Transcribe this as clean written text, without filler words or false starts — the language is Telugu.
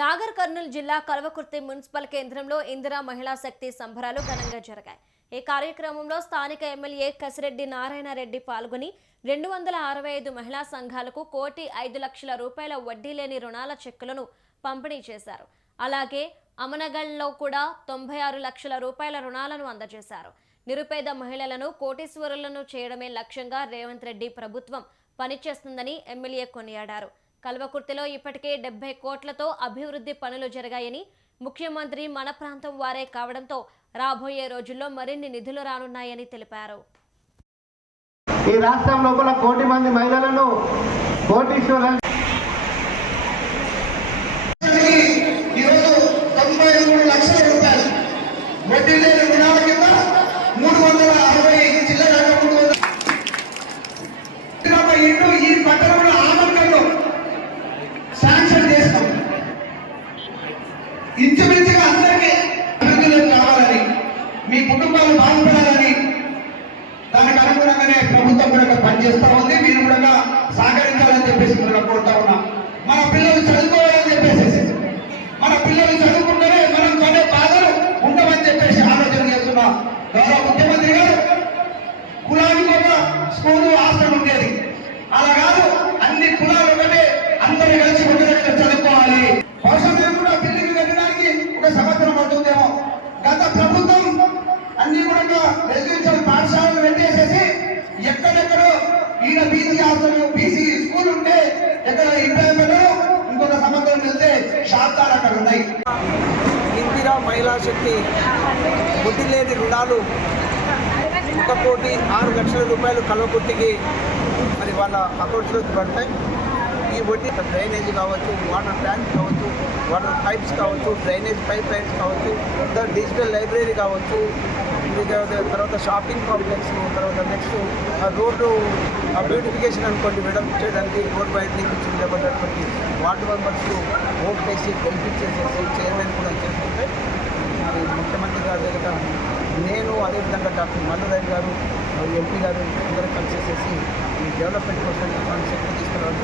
నాగర్ కర్నూలు జిల్లా కల్వకుర్తి మున్సిపల్ కేంద్రంలో ఇందిరా మహిళా శక్తి సంబరాలు ఘనంగా జరిగాయి. ఈ కార్యక్రమంలో స్థానిక ఎమ్మెల్యే కసిరెడ్డి నారాయణరెడ్డి పాల్గొని 265 మహిళా సంఘాలకు ₹1,05,00,000 వడ్డీ లేని రుణాల చెక్కులను పంపిణీ చేశారు. అలాగే అమనగల్లో కూడా ₹96 లక్షల రుణాలను అందజేశారు. నిరుపేద మహిళలను కోటీశ్వరులను చేయడమే లక్ష్యంగా రేవంత్ రెడ్డి ప్రభుత్వం పనిచేస్తుందని ఎమ్మెల్యే కొనియాడారు. కల్వకుర్తిలో ఇప్పటికే 70 కోట్లతో అభివృద్ధి పనులు జరిగాయని, ముఖ్యమంత్రి మన ప్రాంతం వారే కావడంతో రాబోయే రోజుల్లో మరిన్ని నిధులు రానున్నాయని తెలిపారు. ఈ రాష్ట్రం లోపల 1 కోటి మంది మహిళలను కోటీశ్వరులను ₹93 లక్షల వడ్డీ లేని రుణాల కింద 360 చిల్లర ఇంటూ ఈ పట్టణంలో ఆమర్గంలో శాంక్షన్ చేస్తాం. ఇంచుమించుగా అందరికీ అభివృద్ధిలోకి రావాలని, మీ కుటుంబాలు బాగుపడాలని దానికి అనుగుణంగానే ప్రభుత్వం కూడా పనిచేస్తా ఉంది. మీరు కూడా సహకరించాలని చెప్పేసి కూడా కోరుతా ఉన్నా. మన పిల్లలు చదువుకోవాలని చెప్పేసి, మన పిల్లలు చదువుకుంటేనే మనం పడే బాధలు ఉండవని చెప్పేసి ఆలోచన చేస్తున్నా. గౌరవ ముఖ్యమంత్రి గారు కులానికి ఒక స్కూలు హాస్టల్ ఉండేది, అలా కాదు, అన్ని కులాలు ఒకటే, అందరూ కలిసి ఒక దగ్గర చదువుకోవాలి. భవిష్యత్తు కూడా బిల్డింగ్ కట్టడానికి 1 సంవత్సరం పడుతుందేమో. గత ప్రభుత్వం అన్ని కూడా రెసిడెన్షియల్ పాఠశాలలు పెట్టేసేసి ఎక్కడెక్కడో ఈయన బీసీ హాస్టల్ బీసీ స్కూల్ ఉంటే ఎక్కడ ఇంటర్ ఇంకొక సంవత్సరం వెళ్తే శాతాలు అక్కడ ఉన్నాయి. ఇందిరా మహిళా శక్తి వడ్డీ లేని రుణాలు ₹1,06 లక్షల కల్వకుర్తికి మరి వాళ్ళ అకౌంట్స్లోకి పడతాయి. ఈ వడ్డీ డ్రైనేజ్ కావచ్చు, వాటర్ ట్యాంక్ కావచ్చు, వాటర్ పైప్స్ కావచ్చు, డ్రైనేజ్ పైప్ లైన్స్ కావచ్చు, డిజిటల్ లైబ్రరీ కావచ్చు, తర్వాత షాపింగ్ కాంప్లెక్స్, తర్వాత నెక్స్ట్ రోడ్డు బ్యూటిఫికేషన్ అనుకోండి మేడం చేయడానికి రోడ్ వైడ్నింగ్ చేయబడ్డటువంటి వార్డు మెంబర్స్ ఓట్ వేసి గెలిపించేసేసి చైర్మన్ కూడా చేసుకుంటే మరి ముఖ్యమంత్రి గారి దగ్గర నేను అదేవిధంగా డాక్టర్ మల్లురాయ్ గారు ఎంపీ గారు అందరూ కలిసేసేసి ఈ డెవలప్మెంట్ కోసం శక్తి తీసుకురావాలి.